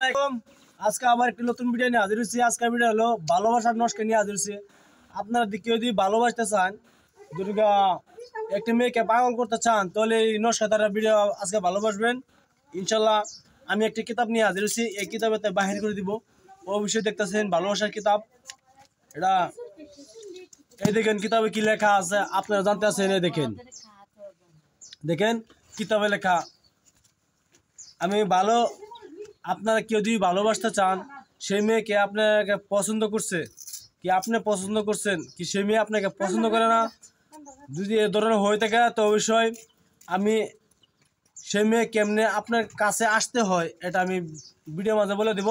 আজকে আবার একটি নতুন ভিডিও নিয়ে হাজির হয়েছি। আজকে ভিডিও হলো ভালোবাসার নস্কা নিয়ে হাজির হয়েছি। আপনারা কেউ যদি ভালোবাসতে চান, দুর্গা একটি মেয়েকে পাগল করতে চান, তাহলে এই নস্কা দ্বারা ভিডিও আজকে ভালোবাসবেন ইনশাল্লাহ। আমি একটি কিতাব নিয়ে হাজির হয়েছি, এই কিতাবেতে বাহির করে দিব। অবশ্যই দেখতেছেন ভালোবাসার কিতাব। এটা এই দেখেন কিতাবে কি লেখা আছে, আপনারা জানতে আছেন। এই দেখেন দেখেন কিতাবে লেখা। আমি ভালো, আপনারা কেউ যদি ভালোবাসতে চান, সেই মেয়েকে আপনাকে পছন্দ করছে কি আপনি পছন্দ করছেন কি সেই মেয়ে আপনাকে পছন্দ করে না, যদি এ ধরনের হয়ে থাকে তো অবশ্যই আমি সেই মেয়ে কেমনে আপনার কাছে আসতে হয় এটা আমি ভিডিও মাঝে বলে দেব।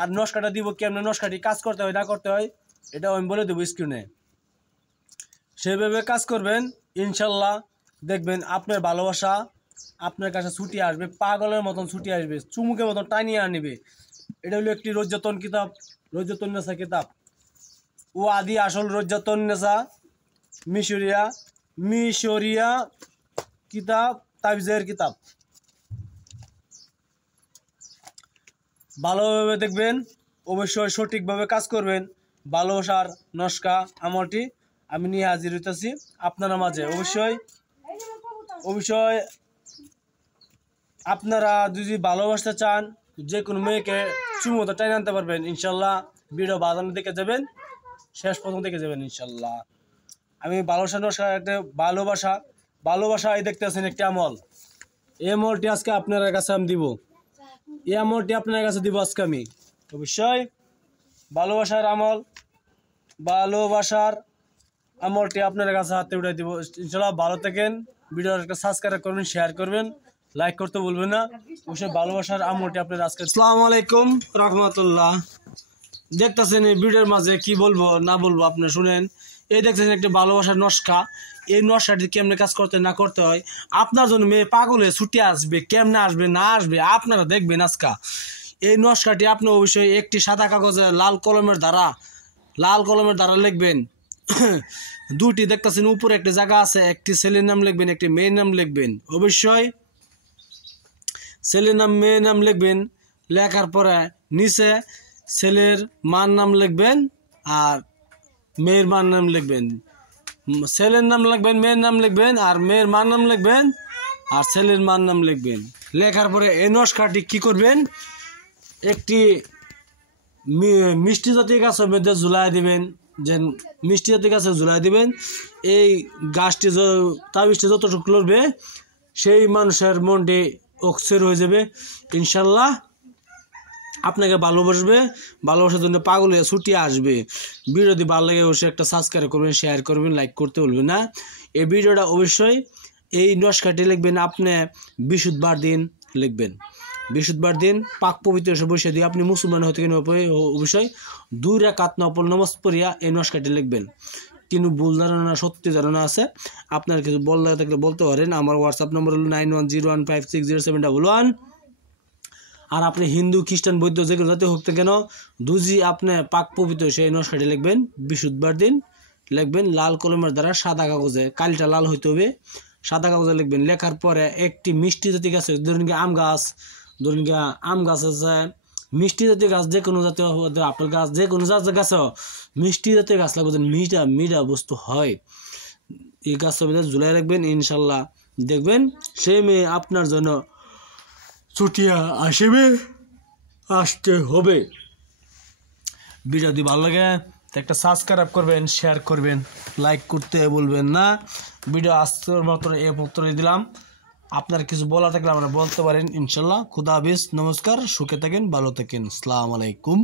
আর নস্কাটা দিব, কেমনে নস্কাটি কাজ করতে হয় না করতে হয় এটাও আমি বলে দেবো স্ক্রিনে। সেভাবে কাজ করবেন ইনশাল্লাহ, দেখবেন আপনার ভালোবাসা আপনার কাছে ছুটি আসবে, পাগলের মতন ছুটি আসবে, চুমুকের মতন টানিয়ে আনবে। এটা হলো একটি রজ্জাতন কিতাব, রজ্জাতন নেশা কিতাব। ও আদি আসল রজ্জাতন নেশা মিশরিয়া কিতাব, তাবিজের কিতাব। ভালোভাবে দেখবেন, অবশ্যই সঠিকভাবে কাজ করবেন। ভালোবাসার নস্কা আমলটি আমি নিয়ে হাজির হইতেছি আপনারা মাঝে। অবশ্যই আপনারা যদি ভালোবাসতে চান, যে কোনো মেয়েকে চুমুতে টাইনে আনতে পারবেন ইনশাল্লাহ। ভিডিও বাজানোর দিকে যাবেন, শেষ পর্যন্ত দিকে যাবেন ইনশাল্লাহ। আমি ভালোবাসা নস্কা একটা ভালোবাসা এই দেখতেছেন একটি আমল। এই আমলটি আজকে আপনার কাছে আমি দিব, এই আমলটি আপনার কাছে দিব আজকে আমি। অবশ্যই ভালোবাসার আমলটি আপনার কাছে হাতে উঠে দিব ইনশাল্লাহ। ভালো থাকেন, ভিডিওটা সাবস্ক্রাইব করবেন, শেয়ার করবেন, লাইক করতে বলবেন না। অবশ্যই ভালোবাসার আমলটি আপনার আজকে। আসসালামু আলাইকুম রহমতুল্লাহ। দেখতেছেন এই ভিডিওর মাঝে কি বলবো না বলবো আপনারা শুনেন। এই দেখতেছেন একটা ভালোবাসার নস্কা। এই নস্কাটি কেমনে কাজ করতে না করতে হয়, আপনার জন্য মেয়ে পাগল হয়ে ছুটি আসবে, কেমনে আসবে না আসবে আপনারা দেখবেন আজকা। এই নস্কাটি আপনি অবশ্যই একটি সাদা কাগজে লাল কলমের দ্বারা লিখবেন। দুটি দেখতেছেন উপরে একটি জায়গা আছে, একটি ছেলের নাম লিখবেন, একটি মেয়ের নাম লিখবেন। অবশ্যই ছেলের নাম মেয়ের নাম লিখবেন। লেখার পরে নিচে ছেলের মার নাম লিখবেন আর মেয়ের মার নাম লিখবেন। ছেলের নাম লিখবেন, মেয়ের নাম লিখবেন, আর মেয়ের মার নাম লিখবেন, আর ছেলের মার নাম লিখবেন। লেখার পরে এই নস্কাটি কি করবেন, একটি মিষ্টি জাতীয় গাছের মধ্যে ঝুলাই দিবেন। যে মিষ্টি জাতীয় গাছে ঝুলাই দিবেন, এই গাছটি তাবিজটি যতটুকু লড়বে সেই মানুষের মনটি অক্সের হয়ে যাবে ইনশাল্লাহ। আপনাকে ভালোবাসার জন্য পাগল হয়ে ছুটি আসবে। ভিডিও যদি ভালো লাগে অবশ্যই একটা সাবস্ক্রাইব করবেন, শেয়ার করবেন, লাইক করতে বলবেন না। এই ভিডিওটা অবশ্যই এই নস্কাটি লিখবেন আপনি বৃহস্পতিবার দিন লিখবেন। বৃহস্পতিবার দিন পাক পবিত্র বসে দিয়ে আপনি মুসলমান হতে গেলে অবশ্যই 2 রাকাত নফল নামাজ পড়িয়া এই নস্কাটি লিখবেন। কিন্তু ভুল ধারণা সত্যি ধারণা আছে, আপনার কিছু বলতে থাকলে বলতে পারেন। আমার হোয়াটসঅ্যাপ নম্বর হলো 9101560711। আর আপনি হিন্দু খ্রিস্টান বৌদ্ধ যে কোনো জাতি হোক না কেন, দুজি আপনি পাক পবিত্র সেই নস্কাটি লিখবেন। বৃহস্পতিবার দিন লিখবেন লাল কলমের দ্বারা সাদা কাগজে, কালিটা লাল হইতে হবে, সাদা কাগজে লিখবেন। লেখার পরে একটি মিষ্টি জাতীয় গাছ, ধরুন আম গাছ আছে, মিষ্টি জাতীয় গাছ যে কোনো জাতীয় আপেল গাছ, যে কোনো জাতীয় গাছ মিষ্টি জাতীয় গাছ লাগবে, মিঠা বস্তু হয়। এই গাছের মধ্যে ঝুলাই রাখবেন ইনশাল্লাহ। দেখবেন সেই মেয়ে আপনার জন্য ছুটিয়া আসতে হবে। ভিডিও যদি ভালো লাগে একটা সাবস্ক্রাইব করবেন, শেয়ার করবেন, লাইক করতে বলবেন না। ভিডিও আজকের মতো দিলাম। আপনার কিছু বলা থাকলে আমরা বলতে পারেন ইনশাল্লাহ। খুদা হাফেজ, নমস্কার, সুখে থাকেন, ভালো থাকেন, আসসালামু আলাইকুম।